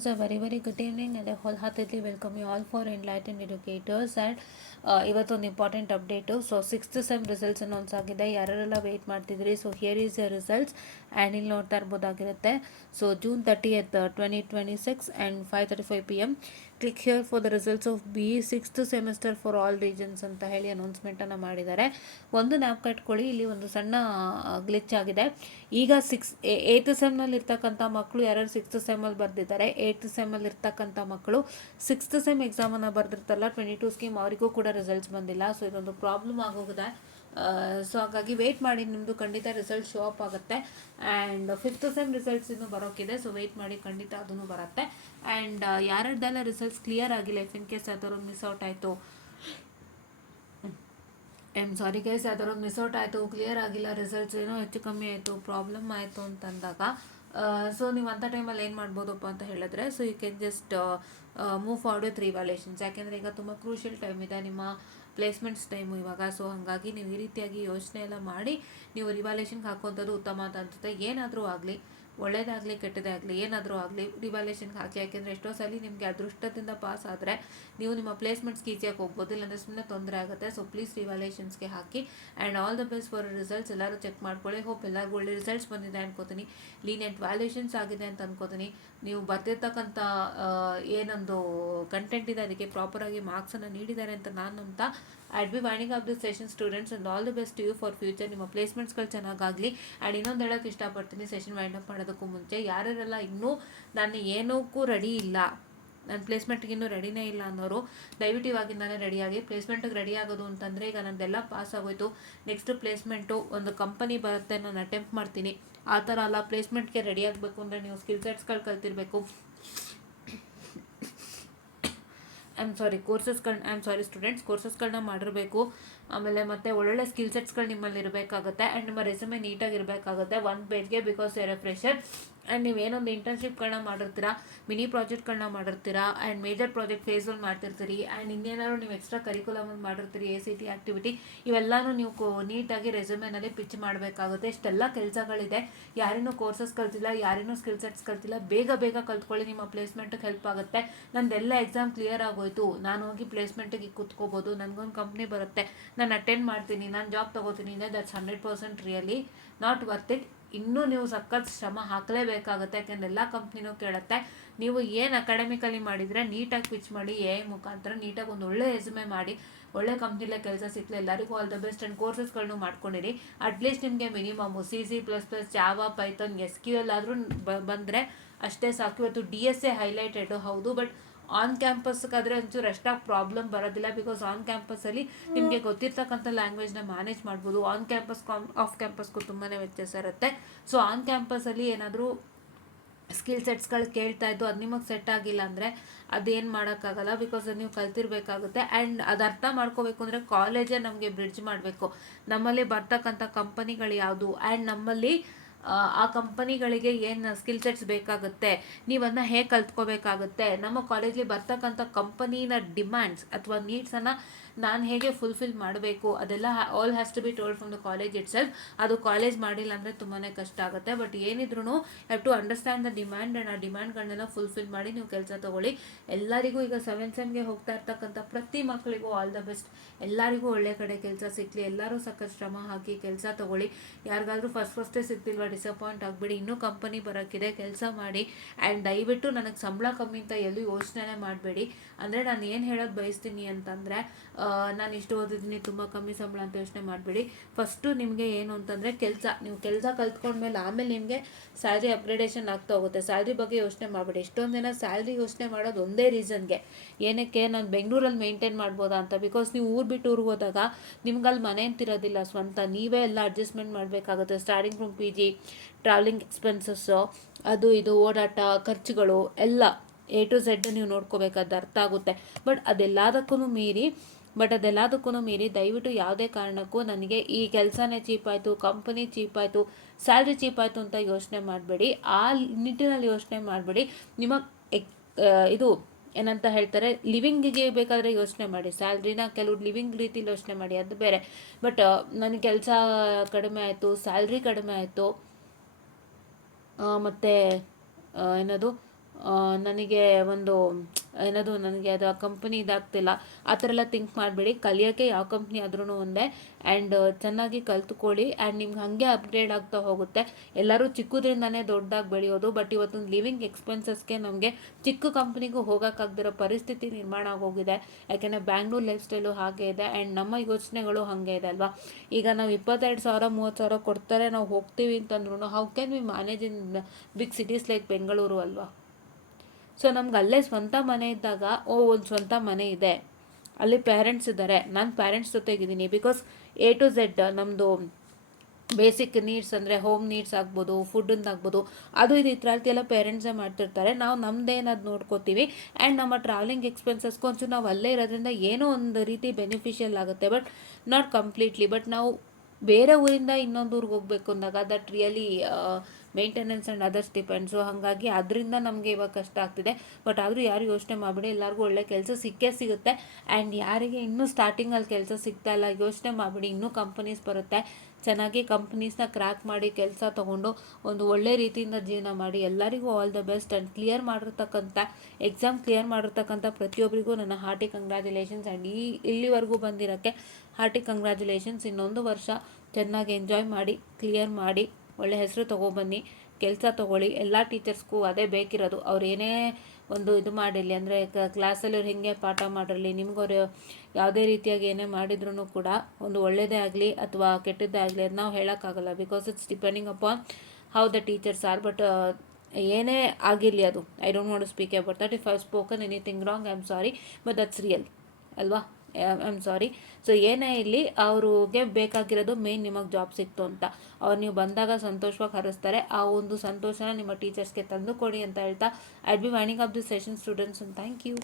students, a very good evening and I wholeheartedly welcome you all for Enlightened Educators. And ಇವತ್ತೊಂದು important update. So 6th sem results announce ಆಗಿದೆ. ಯಾರೆಲ್ಲ wait ಮಾಡ್ತಿದ್ರಿ, so here is your results and ಇಲ್ಲಿ ನೋಡ್ತಾ ಇರ್ಬೋದಾಗಿರುತ್ತೆ. So June 30th 2026 and 5:35 PM. Click here for the results of BE 6th semester for all regions ಅಂತ ಹೇಳಿ ಅನೌನ್ಸ್ಮೆಂಟನ್ನು ಮಾಡಿದ್ದಾರೆ. ಒಂದು ನ್ಯಾಪ್ ಕಟ್ಕೊಳ್ಳಿ, ಇಲ್ಲಿ ಒಂದು ಸಣ್ಣ ಗ್ಲಿಚ್ ಆಗಿದೆ. ಈಗ 8th ಸೆಮ್ನಲ್ಲಿ ಇರ್ತಕ್ಕಂಥ ಮಕ್ಕಳು ಯಾರ್ಯಾರು 6th ಸೆಮ್ಮಲ್ಲಿ ಬರೆದಿದ್ದಾರೆ, 8th ಸೆಮ್ಮಲ್ಲಿ ಇರ್ತಕ್ಕಂಥ ಮಕ್ಕಳು 6th ಸೆಮ್ ಎಕ್ಸಾಮನ್ನು ಬರೆದಿರ್ತಾರಲ್ಲ 22 ಸ್ಕೀಮ್, ಅವರಿಗೂ ಕೂಡ ರಿಸಲ್ಟ್ಸ್ ಬಂದಿಲ್ಲ. ಸೊ ಇದೊಂದು ಪ್ರಾಬ್ಲಮ್ ಆಗೋಗಿದೆ. ಸೊ ಹಾಗಾಗಿ ವೆಯ್ಟ್ ಮಾಡಿ, ನಿಮ್ಮದು ಖಂಡಿತ ರಿಸಲ್ಟ್ ಶೋ ಅಪ್ ಆಗುತ್ತೆ. ಆ್ಯಂಡ್ 5th ಸೆಮ್ ರಿಸಲ್ಟ್ಸ್ ಇನ್ನೂ ಬರೋಕ್ಕಿದೆ. ಸೊ ವೆಯ್ಟ್ ಮಾಡಿ, ಖಂಡಿತ ಅದನ್ನು ಬರುತ್ತೆ. ಆ್ಯಂಡ್ ಯಾರ್ಯಾರ್ದೆಲ್ಲ ರಿಸಲ್ಟ್ಸ್ ಕ್ಲಿಯರ್ ಆಗಿಲ್ಲ, ಇಫ್ ಇನ್ ಕೇಸ್ ಯಾವ್ದಾದ್ರು ಮಿಸ್ ಔಟ್ ಆಯಿತು, ಸಾರಿ ಗೈಸ್, ಯಾವ್ದಾದ್ರು ಮಿಸ್ ಔಟ್ ಆಯಿತು, ಕ್ಲಿಯರ್ ಆಗಿಲ್ಲ, ರಿಸಲ್ಟ್ಸ್ ಏನೋ ಹೆಚ್ಚು ಕಮ್ಮಿ ಆಯಿತು, ಪ್ರಾಬ್ಲಮ್ ಆಯಿತು ಅಂತಂದಾಗ ಸೊ ನೀವು ಅಂಥ ಟೈಮಲ್ಲಿ ಏನು ಮಾಡ್ಬೋದಪ್ಪ ಅಂತ ಹೇಳಿದ್ರೆ, so you can just move forward with revaluations. ಯಾಕೆಂದರೆ ಈಗ ತುಂಬ ಕ್ರೂಷಿಯಲ್ ಟೈಮ್ ಇದೆ, ನಿಮ್ಮ ಪ್ಲೇಸ್ಮೆಂಟ್ಸ್ ಟೈಮು ಇವಾಗ. ಸೊ ಹಾಗಾಗಿ ನೀವು ಈ ರೀತಿಯಾಗಿ ಯೋಚನೆ ಎಲ್ಲ ಮಾಡಿ ನೀವು ರಿವ್ಯಾಲ್ಯೂಷನ್ಗೆ ಹಾಕುವಂಥದ್ದು ಉತ್ತಮ ಅಂತ ಅನ್ಸುತ್ತೆ. ಏನಾದರೂ ಆಗಲಿ, ಒಳ್ಳೇದಾಗಲಿ ಕೆಟ್ಟದೇ ಆಗಲಿ, ಏನಾದರೂ ಆಗಲಿ ರಿವ್ಯಾಲ್ಯೂಷನ್ಗೆ ಹಾಕಿ. ಯಾಕೆಂದರೆ ಎಷ್ಟೋ ಸಲ ನಿಮಗೆ ಅದೃಷ್ಟದಿಂದ ಪಾಸ್ ಆದರೆ ನೀವು ನಿಮ್ಮ ಪ್ಲೇಸ್ಮೆಂಟ್ಸ್ಗೆ ಈಸಿಯಾಗಿ ಹೋಗ್ಬೋದು, ಇಲ್ಲಾಂದರೆ ಸುಮ್ಮನೆ ತೊಂದರೆ ಆಗುತ್ತೆ. ಸೊ ಪ್ಲೀಸ್ ರಿವ್ಯಾಲ್ಯೂಷನ್ಸ್ಗೆ ಹಾಕಿ. And all the best for results. ಎಲ್ಲರೂ ಚೆಕ್ ಮಾಡ್ಕೊಳ್ಳಿ. ಹೋಪ್ ಎಲ್ಲರಿಗೂ ಒಳ್ಳೆ ರಿಸಲ್ಟ್ಸ್ ಬಂದಿದೆ ಅನ್ಕೋತೀನಿ. ಲೀನಿಯಂಟ್ ವ್ಯಾಲ್ಯೂಷನ್ಸ್ ಆಗಿದೆ ಅಂತ ಅನ್ಕೋತೀನಿ. ನೀವು ಬರ್ತಿರ್ತಕ್ಕಂಥ ಏನೊಂದು ಕಂಟೆಂಟ್ ಇದೆ ಅದಕ್ಕೆ ಪ್ರಾಪರಾಗಿ ಮಾರ್ಕ್ಸನ್ನು ನೀಡಿದ್ದಾರೆ ಅಂತ ನಾನು ನಂಬ್ತಾ I'd be winding up this session, students, and all the best to you for future. ನಿಮ್ಮ ಪ್ಲೇಸ್ಮೆಂಟ್ಸ್ಗಳು ಚೆನ್ನಾಗಾಗಲಿ. ಆ್ಯಂಡ್ ಇನ್ನೊಂದು ಹೇಳೋಕ್ಕೆ ಇಷ್ಟಪಡ್ತೀನಿ, ಸೆಷನ್ ವೈಂಡ್ ಅಪ್ ಮಾಡೋದಕ್ಕೂ ಮುಂಚೆ, ಯಾರ್ಯಾರೆಲ್ಲ ಇನ್ನೂ ನಾನು ಏನಕ್ಕೂ ರೆಡಿ ಇಲ್ಲ, ನನ್ನ ಪ್ಲೇಸ್ಮೆಂಟ್ಗೆ ಇನ್ನೂ ರೆಡಿನೇ ಇಲ್ಲ ಅನ್ನೋರು ದಯವಿಟ್ಟು ಇವಾಗಿಂದಾನೇ ರೆಡಿಯಾಗಿ. ಪ್ಲೇಸ್ಮೆಂಟಿಗೆ ರೆಡಿ ಆಗೋದು ಅಂತಂದರೆ ಈಗ ನಂದೆಲ್ಲ ಪಾಸ್ ಆಗೋಯ್ತು, ನೆಕ್ಸ್ಟ್ ಪ್ಲೇಸ್ಮೆಂಟು ಒಂದು ಕಂಪನಿ ಬರುತ್ತೆ, ನಾನು ಅಟೆಂಪ್ಟ್ ಮಾಡ್ತೀನಿ, ಆ ಥರ ಅಲ್ಲ. ಪ್ಲೇಸ್ಮೆಂಟ್ಗೆ ರೆಡಿ ಆಗಬೇಕು ಅಂದರೆ ನೀವು ಸ್ಕಿಲ್ ಸೆಟ್ಸ್ಗಳು ಕಲ್ತಿರಬೇಕು. ಸ್ಟೂಡೆಂಟ್ಸ್, ಕೋರ್ಸಸ್ಗಳನ್ನ ಮಾಡಿರಬೇಕು. ಆಮೇಲೆ ಮತ್ತೆ ಒಳ್ಳೊಳ್ಳೆ ಸ್ಕಿಲ್ ಸೆಟ್ಸ್ಗಳು ನಿಮ್ಮಲ್ಲಿ ಇರಬೇಕಾಗುತ್ತೆ. ಆ್ಯಂಡ್ ನಿಮ್ಮ ರೆಸ್ಯೂಮೆ ನೀಟಾಗಿರಬೇಕಾಗುತ್ತೆ 1 ಪೇಜ್ಗೆ, because you are a fresher. And ನೀವೇನೊಂದು ಇಂಟರ್ನ್ಶಿಪ್ಗಳನ್ನ ಮಾಡಿರ್ತೀರಾ, ಮಿನಿ ಪ್ರಾಜೆಕ್ಟ್ಗಳನ್ನ ಮಾಡಿರ್ತೀರಾ, ಆ್ಯಂಡ್ ಮೇಜರ್ ಪ್ರಾಜೆಕ್ಟ್ ಫೇಸ್ 1 ಮಾಡ್ತಿರ್ತೀರಿ, ಆ್ಯಂಡ್ ಇನ್ನೇನಾದ್ರು ನೀವು ಎಕ್ಸ್ಟ್ರಾ ಕರಿಕ್ಯುಲಮ್ ಮಾಡಿರ್ತೀರಿ, ACT ಆ್ಯಕ್ಟಿವಿಟಿ, ಇವೆಲ್ಲನೂ ನೀವು ನೀಟಾಗಿ ರೆಸ್ಯೂಮೆನಲ್ಲಿ ಪಿಚ್ ಮಾಡಬೇಕಾಗುತ್ತೆ. ಇಷ್ಟೆಲ್ಲ ಕೆಲಸಗಳಿದೆ. ಯಾರಿನೂ ಕೋರ್ಸಸ್ ಕಲ್ತಿಲ್ಲ, ಯಾರಿನೂ ಸ್ಕಿಲ್ ಸೆಟ್ಸ್ ಕಲ್ತಿಲ್ಲ, ಬೇಗ ಕಲ್ತ್ಕೊಳ್ಳಿ, ನಿಮ್ಮ ಪ್ಲೇಸ್ಮೆಂಟಿಗೆ ಹೆಲ್ಪ್ ಆಗುತ್ತೆ. ನಂದೆಲ್ಲ ಎಕ್ಸಾಮ್ ಕ್ಲಿಯರ್ ಆಗೋಯ್ತು, ನಾನು ಹೋಗಿ ಪ್ಲೇಸ್ಮೆಂಟಿಗೆ ಕೂತ್ಕೋಬೋದು, ನನಗೊಂದು ಕಂಪ್ನಿ ಬರುತ್ತೆ, ನಾನು ಅಟೆಂಡ್ ಮಾಡ್ತೀನಿ, ನಾನು ಜಾಬ್ ತೊಗೋತೀನಿ, that's 100% really not worth it. ಇನ್ನೂ ನೀವು ಸಖತ್ ಶ್ರಮ ಹಾಕಲೇಬೇಕಾಗುತ್ತೆ. ಯಾಕೆಂದರೆ ಎಲ್ಲ ಕಂಪ್ನಿನೂ ಕೇಳುತ್ತೆ. ನೀವು ಏನು ಅಕಾಡೆಮಿಕಲಿ ಮಾಡಿದರೆ ನೀಟಾಗಿ ಪಿಚ್ ಮಾಡಿ, AI ಮುಖಾಂತರ ನೀಟಾಗಿ ಒಂದು ಒಳ್ಳೆ ರೆಸ್ಯೂಮೆ ಮಾಡಿ, ಒಳ್ಳೆ ಕಂಪ್ನಿಲೇ ಕೆಲಸ ಸಿಕ್ಕಲಿ. ಎಲ್ಲರಿಗೂ ಆಲ್ ದ ಬೆಸ್ಟ್. ಆ್ಯಂಡ್ ಕೋರ್ಸಸ್ಗಳನ್ನು ಮಾಡ್ಕೊಂಡಿರಿ. ಅಟ್ಲೀಸ್ಟ್ ನಿಮಗೆ minimum C++, Java, Python, SQL ಆದರೂ ಬಂದರೆ ಅಷ್ಟೇ ಸಾಕು. ಇವತ್ತು DSA ಹೈಲೈಟೆಡು ಹೌದು, ಬಟ್ ಆನ್ ಕ್ಯಾಂಪಸ್ಗಾದರೆ ಒಂಚೂರು ಅಷ್ಟಾಗಿ ಪ್ರಾಬ್ಲಮ್ ಬರೋದಿಲ್ಲ. ಬಿಕಾಸ್ ಆನ್ ಕ್ಯಾಂಪಸ್ಸಲ್ಲಿ ನಿಮಗೆ ಗೊತ್ತಿರ್ತಕ್ಕಂಥ ಲ್ಯಾಂಗ್ವೇಜ್ನ ಮ್ಯಾನೇಜ್ ಮಾಡ್ಬೋದು. ಆನ್ ಕ್ಯಾಂಪಸ್ ಆಫ್ ಕ್ಯಾಂಪಸ್ಗೂ ತುಂಬಾ ವ್ಯತ್ಯಾಸ ಇರುತ್ತೆ. ಸೊ ಆನ್ ಕ್ಯಾಂಪಸ್ಸಲ್ಲಿ ಏನಾದರೂ ಸ್ಕಿಲ್ ಸೆಟ್ಸ್ಗಳು ಕೇಳ್ತಾ ಇದ್ದು ಅದು ನಿಮಗೆ ಸೆಟ್ ಆಗಿಲ್ಲ ಅಂದರೆ ಅದೇನು ಮಾಡೋಕ್ಕಾಗಲ್ಲ, ಬಿಕಾಸ್ ಅದು ನೀವು ಕಲ್ತಿರ್ಬೇಕಾಗುತ್ತೆ. ಆ್ಯಂಡ್ ಅದು ಅರ್ಥ ಮಾಡ್ಕೋಬೇಕು ಅಂದರೆ ಕಾಲೇಜೇ ನಮಗೆ ಬ್ರಿಡ್ಜ್ ಮಾಡಬೇಕು. ನಮ್ಮಲ್ಲಿ ಬರ್ತಕ್ಕಂಥ ಕಂಪನಿಗಳು ಯಾವುದು, ಆ್ಯಂಡ್ ನಮ್ಮಲ್ಲಿ ಆ ಕಂಪನಿಗಳಿಗೆ ಏನು ಸ್ಕಿಲ್ ಸೆಟ್ಸ್ ಬೇಕಾಗುತ್ತೆ, ನೀವನ್ನ ಹೇಗೆ ಕಲ್ತ್ಕೋಬೇಕಾಗುತ್ತೆ, ನಮ್ಮ ಕಾಲೇಜಲ್ಲಿ ಬರ್ತಕ್ಕಂಥ ಕಂಪನಿನ ಡಿಮ್ಯಾಂಡ್ಸ್ ಅಥವಾ ನೀಡ್ಸನ್ನು ನಾನು ಹೇಗೆ ಫುಲ್ಫಿಲ್ ಮಾಡಬೇಕು, ಅದೆಲ್ಲ all has to be told from the college itself. ಅದು ಕಾಲೇಜ್ ಮಾಡಿಲ್ಲ ಅಂದರೆ ತುಂಬಾ ಕಷ್ಟ ಆಗುತ್ತೆ. ಬಟ್ ಏನಿದ್ರು have to understand the demand, and ಆ ಡಿಮ್ಯಾಂಡ್ಗಳನ್ನೆಲ್ಲ ಫುಲ್ಫಿಲ್ ಮಾಡಿ ನೀವು ಕೆಲಸ ತೊಗೊಳ್ಳಿ. ಎಲ್ಲರಿಗೂ ಈಗ 7th ಸೆಮ್ಗೆ ಹೋಗ್ತಾ ಇರ್ತಕ್ಕಂಥ ಪ್ರತಿ ಮಕ್ಕಳಿಗೂ ಆಲ್ ದ ಬೆಸ್ಟ್. ಎಲ್ಲರಿಗೂ ಒಳ್ಳೆ ಕಡೆ ಕೆಲಸ ಸಿಕ್ಕಲಿ. ಎಲ್ಲರೂ ಸಖತ್ ಶ್ರಮ ಹಾಕಿ ಕೆಲಸ ತೊಗೊಳ್ಳಿ. ಯಾರಿಗಾದ್ರೂ ಫಸ್ಟೇ ಸಿಗ್ತಿಲ್ವಾ, ಡಿಸಪಾಯಿಂಟ್ ಆಗಿಬಿಡಿ. ಇನ್ನೂ ಕಂಪನಿ ಬರೋಕ್ಕಿದೆ, ಕೆಲಸ ಮಾಡಿ. ಆ್ಯಂಡ್ ದಯವಿಟ್ಟು ನನಗೆ ಸಂಬಳ ಕಮ್ಮಿ ಅಂತ ಎಲ್ಲೂ ಯೋಚನೆ ಮಾಡಬೇಡಿ. ಅಂದರೆ ನಾನು ಏನು ಹೇಳೋದು ಬಯಸ್ತೀನಿ ಅಂತಂದರೆ, ನಾನು ಇಷ್ಟು ಓದಿದ್ದೀನಿ, ತುಂಬ ಕಮ್ಮಿ ಸಂಬಳ ಅಂತ ಯೋಚನೆ ಮಾಡಬೇಡಿ. ಫಸ್ಟು ನಿಮಗೆ ಏನು ಅಂತಂದರೆ ನೀವು ಕೆಲಸ ಕಲ್ತ್ಕೊಂಡ್ಮೇಲೆ ಆಮೇಲೆ ನಿಮಗೆ ಸ್ಯಾಲ್ರಿ ಅಪ್ಗ್ರೇಡೇಷನ್ ಆಗ್ತಾ ಹೋಗುತ್ತೆ. ಸ್ಯಾಲ್ರಿ ಬಗ್ಗೆ ಯೋಚನೆ ಮಾಡಬೇಡಿ. ಎಷ್ಟೊಂದು ಜನ ಸ್ಯಾಲ್ರಿ ಯೋಚನೆ ಮಾಡೋದು ಒಂದೇ ರೀಸನ್ಗೆ, ಏನಕ್ಕೆ ನಾನು ಬೆಂಗಳೂರಲ್ಲಿ ಮೇಂಟೈನ್ ಮಾಡ್ಬೋದಾ ಅಂತ. ಬಿಕಾಸ್ ನೀವು ಊರು ಬಿಟ್ಟು ಊರಿಗೆ ಹೋದಾಗ ನಿಮ್ಗಲ್ಲಿ ಮನೆ ಅಂತಿರೋದಿಲ್ಲ ಸ್ವಂತ, ನೀವೇ ಎಲ್ಲ ಅಡ್ಜಸ್ಟ್ಮೆಂಟ್ ಮಾಡಬೇಕಾಗುತ್ತೆ. Starting from PG, travelling expenses, ಅದು ಇದು ಓಡಾಟ ಖರ್ಚುಗಳು ಎಲ್ಲ A to Z ನೀವು ನೋಡ್ಕೋಬೇಕಾದ ಅರ್ಥ ಆಗುತ್ತೆ. ಬಟ್ ಅದೆಲ್ಲದಕ್ಕೂ ಮೀರಿ ದಯವಿಟ್ಟು ಯಾವುದೇ ಕಾರಣಕ್ಕೂ ನನಗೆ ಈ ಕೆಲಸನೇ ಚೀಪಾಯಿತು, ಕಂಪನಿ ಚೀಪಾಯಿತು, ಸ್ಯಾಲ್ರಿ ಚೀಪಾಯಿತು ಅಂತ ಯೋಚನೆ ಮಾಡಬೇಡಿ. ಆ ನಿಟ್ಟಿನಲ್ಲಿ ಯೋಚನೆ ಮಾಡಬೇಡಿ. ನಿಮ್ಮ ಇದು ಏನಂತ ಹೇಳ್ತಾರೆ, ಲಿವಿಂಗಿಗೆ ಬೇಕಾದರೆ ಯೋಚನೆ ಮಾಡಿ. ಸ್ಯಾಲ್ರಿನ ಕೆಲವು ಲಿವಿಂಗ್ ರೀತಿಲಿ ಯೋಚನೆ ಮಾಡಿ, ಅದು ಬೇರೆ. ಬಟ್ ನನಗೆ ಕೆಲಸ ಕಡಿಮೆ ಆಯಿತು, ಸ್ಯಾಲ್ರಿ ಕಡಿಮೆ ಆಯಿತು, ಮತ್ತು ಏನದು ನನಗೆ ಒಂದು ಏನದು ನನಗೆ ಅದು ಆ ಕಂಪ್ನಿ ಇದಾಗ್ತಿಲ್ಲ ಆ ಥರ ಎಲ್ಲ ಥಿಂಕ್ ಮಾಡಬೇಡಿ. ಕಲಿಯೋಕ್ಕೆ ಯಾವ ಕಂಪ್ನಿ ಆದ್ರೂ ಒಂದೇ. ಆ್ಯಂಡ್ ಚೆನ್ನಾಗಿ ಕಲ್ತ್ಕೊಳ್ಳಿ ಆ್ಯಂಡ್ ನಿಮ್ಗೆ ಹಾಗೆ ಅಪ್ಗ್ರೇಡ್ ಆಗ್ತಾ ಹೋಗುತ್ತೆ. ಎಲ್ಲರೂ ಚಿಕ್ಕದ್ರಿಂದನೇ ದೊಡ್ಡದಾಗಿ ಬೆಳೆಯೋದು. ಬಟ್ ಇವತ್ತೊಂದು ಲಿವಿಂಗ್ ಎಕ್ಸ್ಪೆನ್ಸಸ್ಗೆ ನಮಗೆ ಚಿಕ್ಕ ಕಂಪ್ನಿಗೂ ಹೋಗೋಕ್ಕಾಗ್ದಿರೋ ಪರಿಸ್ಥಿತಿ ನಿರ್ಮಾಣ ಆಗೋಗಿದೆ. ಯಾಕೆಂದರೆ ಬ್ಯಾಂಗ್ಳೂರ್ ಲೈಫ್ ಸ್ಟೈಲು ಹಾಗೆ ಇದೆ ಆ್ಯಂಡ್ ನಮ್ಮ ಯೋಚನೆಗಳು ಹಾಗೆ ಇದೆ ಅಲ್ವಾ. ಈಗ ನಾವು 22,000 30,000 ಕೊಡ್ತಾರೆ ನಾವು ಹೋಗ್ತೀವಿ ಅಂತಂದ್ರೂ how can we manage in big cities like Bengaluru ಅಲ್ವಾ. ಸೊ ನಮ್ಗೆ ಅಲ್ಲೇ ಸ್ವಂತ ಮನೆ ಇದ್ದಾಗ ಒಂದು ಸ್ವಂತ ಮನೆ ಇದೆ, ಅಲ್ಲಿ ಪೇರೆಂಟ್ಸ್ ಇದ್ದಾರೆ, ನಾನು ಪೇರೆಂಟ್ಸ್ ಜೊತೆಗಿದ್ದೀನಿ. ಬಿಕಾಸ್ A to Z ನಮ್ಮದು ಬೇಸಿಕ್ ನೀಡ್ಸ್ ಅಂದರೆ ಹೋಮ್ ನೀಡ್ಸ್ ಆಗ್ಬೋದು, ಫುಡ್ಡನ್ನಾಗ್ಬೋದು, ಅದು ಇದು ಇತ್ರಾಲ್ತಿ ಎಲ್ಲ ಪೇರೆಂಟ್ಸೇ ಮಾಡ್ತಿರ್ತಾರೆ. ನಾವು ನಮ್ಮದೇನದು ನೋಡ್ಕೋತೀವಿ ಆ್ಯಂಡ್ ನಮ್ಮ ಟ್ರಾವೆಲಿಂಗ್ ಎಕ್ಸ್ಪೆನ್ಸಸ್ಗೂ ಒಂಚೂರು ನಾವು ಅಲ್ಲೇ ಇರೋದ್ರಿಂದ ಏನೋ ಒಂದು ರೀತಿ ಬೆನಿಫಿಷಿಯಲ್ ಆಗುತ್ತೆ. But not completely. ಬಟ್ ನಾವು ಬೇರೆ ಊರಿಂದ ಇನ್ನೊಂದು ಊರಿಗೆ ಹೋಗಬೇಕು ಅಂದಾಗ that really maintenance and others depends. ಹಾಗಾಗಿ ಅದರಿಂದ ನಮಗೆ ಇವಾಗ ಕಷ್ಟ ಆಗ್ತಿದೆ. ಬಟ್ ಆದರೂ ಯಾರು ಯೋಚನೆ ಮಾಡಬೇಡಿ, ಎಲ್ಲರಿಗೂ ಒಳ್ಳೆ ಕೆಲಸ ಸಿಕ್ಕೇ ಸಿಗುತ್ತೆ. ಆ್ಯಂಡ್ ಯಾರಿಗೆ ಇನ್ನೂ ಸ್ಟಾರ್ಟಿಂಗಲ್ಲಿ ಕೆಲಸ ಸಿಗ್ತಾ ಇಲ್ಲ ಯೋಚನೆ ಮಾಡಬೇಡಿ, ಇನ್ನೂ ಕಂಪನೀಸ್ ಬರುತ್ತೆ. ಚೆನ್ನಾಗಿ ಕಂಪ್ನೀಸ್ನ ಕ್ರ್ಯಾಕ್ ಮಾಡಿ ಕೆಲಸ ತೊಗೊಂಡು ಒಂದು ಒಳ್ಳೆ ರೀತಿಯಿಂದ ಜೀವನ ಮಾಡಿ. ಎಲ್ಲರಿಗೂ all the best. And clear ಮಾಡಿರ್ತಕ್ಕಂಥ ಎಕ್ಸಾಮ್ ಕ್ಲಿಯರ್ ಮಾಡಿರ್ತಕ್ಕಂಥ ಪ್ರತಿಯೊಬ್ಬರಿಗೂ ನನ್ನ ಹಾರ್ಟಿ ಕಂಗ್ರ್ಯಾಚುಲೇಷನ್ಸ್. ಆ್ಯಂಡ್ ಇಲ್ಲಿವರೆಗೂ ಬಂದಿರೋಕ್ಕೆ ಹಾರ್ಟಿ ಕಂಗ್ರ್ಯಾಚುಲೇಷನ್ಸ್. ಇನ್ನೊಂದು ವರ್ಷ ಚೆನ್ನಾಗಿ ಎಂಜಾಯ್ ಮಾಡಿ, ಕ್ಲಿಯರ್ ಮಾಡಿ, ಒಳ್ಳೆ ಹೆಸರು ತೊಗೊಬನ್ನಿ, ಕೆಲಸ ತೊಗೊಳ್ಳಿ. ಎಲ್ಲ ಟೀಚರ್ಸ್ಗೂ ಅದೇ ಬೇಕಿರೋದು. ಅವ್ರು ಏನೇ ಒಂದು ಇದು ಮಾಡಿರಲಿ, ಅಂದರೆ ಕ್ಲಾಸಲ್ಲಿ ಅವ್ರು ಹೇಗೆ ಪಾಠ ಮಾಡಿರಲಿ, ನಿಮ್ಗವ್ರು ಯಾವುದೇ ರೀತಿಯಾಗಿ ಏನೇ ಮಾಡಿದ್ರೂ ಕೂಡ ಒಂದು ಒಳ್ಳೆಯದೇ ಆಗಲಿ ಅಥವಾ ಕೆಟ್ಟದ್ದೇ ಆಗಲಿ ಅದು ನಾವು ಹೇಳೋಕ್ಕಾಗಲ್ಲ. Because it's depending upon how the teachers are. But ಏನೇ ಆಗಿರಲಿ ಅದು I don't want to speak about that. If I spoken anything wrong I am sorry, but that's real ಅಲ್ವಾ. I am sorry. ಸೊ ಏನೇ ಇಲ್ಲಿ ಅವ್ರಿಗೆ ಬೇಕಾಗಿರೋದು main ನಿಮಗೆ job ಸಿಕ್ತು ಅಂತ ಅವ್ರು ನೀವು ಬಂದಾಗ ಸಂತೋಷವಾಗಿ ಹರಿಸ್ತಾರೆ. ಆ ಒಂದು ಸಂತೋಷನ ನಿಮ್ಮ ಟೀಚರ್ಸ್ಗೆ ತಂದು ಕೊಡಿ ಅಂತ ಹೇಳ್ತಾ I be winding up this session students. Thank you.